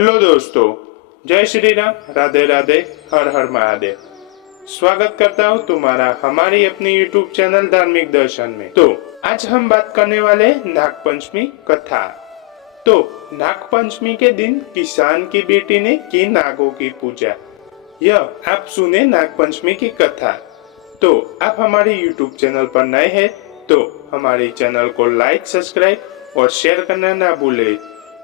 Hello दोस्तों, जय श्री राम, राधे राधे, हर हर महादेव। स्वागत करता हूँ तुम्हारा हमारी अपनी यूट्यूब चैनल धार्मिक दर्शन में। तो आज हम बात करने वाले नाग पंचमी कथा। तो नाग पंचमी के दिन किसान की बेटी ने की नागों की पूजा। यह आप सुने नाग पंचमी की कथा। तो आप हमारे यूट्यूब चैनल पर नए हैं तो हमारे चैनल को लाइक, सब्सक्राइब और शेयर करना ना भूले।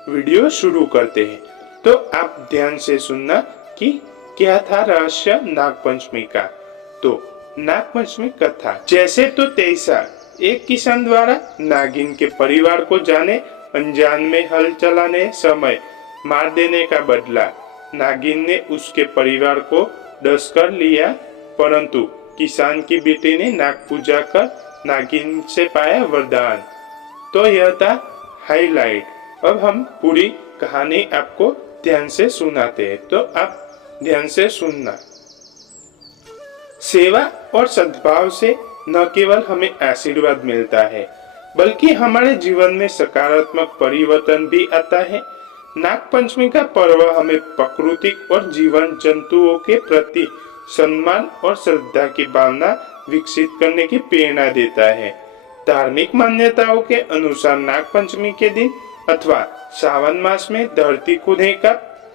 वीडियो शुरू करते हैं तो आप ध्यान से सुनना कि क्या था रहस्य नाग पंचमी का। तो नाग पंचमी कथा जैसे तो तैसा, एक किसान द्वारा नागिन के परिवार को जाने अनजान में हल चलाने समय मार देने का बदला नागिन ने उसके परिवार को डस कर लिया, परंतु किसान की बेटी ने नाग पूजा कर नागिन से पाया वरदान। तो यह था हाईलाइट। अब हम पूरी कहानी आपको ध्यान से सुनाते हैं, तो आप ध्यान से सुनना। सेवा और सद्भाव से न केवल हमें आशीर्वाद मिलता है बल्कि हमारे जीवन में सकारात्मक परिवर्तन भी आता है। नाग पंचमी का पर्व हमें प्रकृति और जीवन जंतुओं के प्रति सम्मान और श्रद्धा की भावना विकसित करने की प्रेरणा देता है। धार्मिक मान्यताओं के अनुसार नाग पंचमी के दिन अथवा सावन मास में धरती खोदने का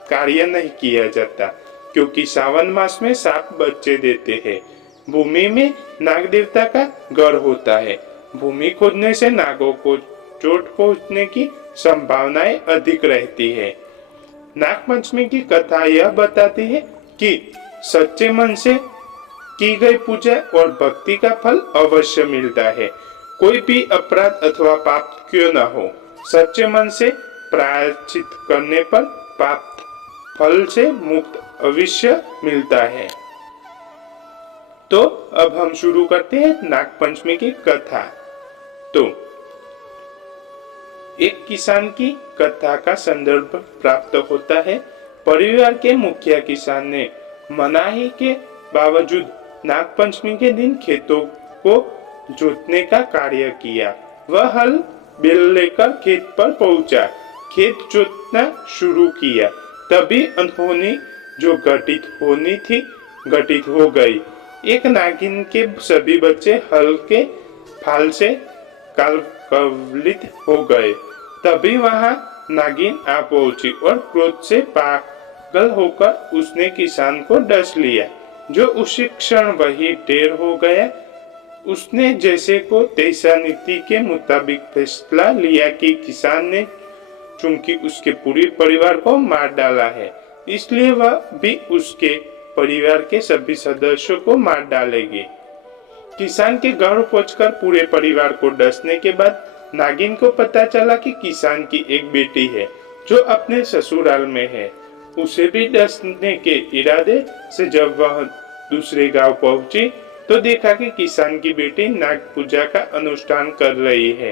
कार्य नहीं किया जाता, क्योंकि सावन मास में सांप बच्चे देते हैं। भूमि में नाग देवता का घर होता है। भूमि खोदने से नागों को चोट पहुंचने की संभावनाएं अधिक रहती है। नाग पंचमी की कथा यह बताती है कि सच्चे मन से की गई पूजा और भक्ति का फल अवश्य मिलता है। कोई भी अपराध अथवा पाप क्यों न हो, सच्चे मन से प्रायश्चित करने पर पाप फल से मुक्त अवश्य मिलता है। तो अब हम शुरू करते हैं नाग पंचमी की कथा। तो एक किसान की कथा का संदर्भ प्राप्त होता है। परिवार के मुखिया किसान ने मनाही के बावजूद नाग पंचमी के दिन खेतों को जोतने का कार्य किया। वह हल बैल लेकर खेत पर पहुंचा, खेत जोतना शुरू किया। तभी अनहोनी जो घटित होनी थी घटित हो गई। एक नागिन के सभी बच्चे हल के फाल से कवलित हो गए। तभी वहां नागिन आ पहुंची और क्रोध से पागल होकर उसने किसान को डस लिया, जो उसी क्षण वही ढेर हो गया। उसने जैसे को तैसा नीति के मुताबिक फैसला लिया कि किसान ने चूंकि उसके पूरे परिवार को मार डाला है, इसलिए वह भी उसके परिवार के सभी सदस्यों को मार डालेगी। किसान के घर पहुंचकर पूरे परिवार को डसने के बाद नागिन को पता चला कि किसान की एक बेटी है जो अपने ससुराल में है। उसे भी डसने के इरादे से जब वह दूसरे गांव पहुंची तो देखा कि किसान की बेटी नाग पूजा का अनुष्ठान कर रही है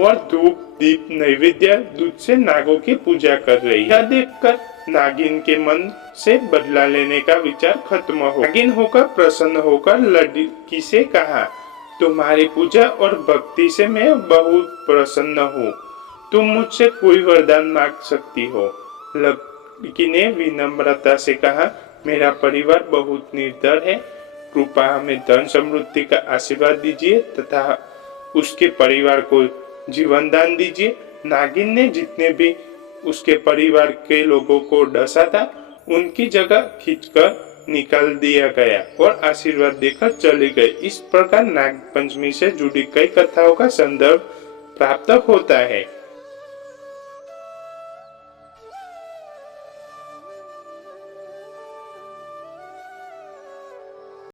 और धूप दीप नैवेद्य दूध से नागों की पूजा कर रही है। यह देखकर नागिन के मन से बदला लेने का विचार खत्म हो। नागिन होकर प्रसन्न होकर लड़की से कहा, तुम्हारी पूजा और भक्ति से मैं बहुत प्रसन्न हूँ। तुम मुझसे कोई वरदान मांग सकती हो। लड़की ने विनम्रता से कहा, मेरा परिवार बहुत निर्धन है, कृपा हमें धन समृद्धि का आशीर्वाद दीजिए तथा उसके परिवार को जीवन दान दीजिए। नागिन ने जितने भी उसके परिवार के लोगों को डसा था उनकी जगह खींचकर निकाल दिया गया और आशीर्वाद देकर चले गए। इस प्रकार नाग पंचमी से जुड़ी कई कथाओं का संदर्भ प्राप्त होता है।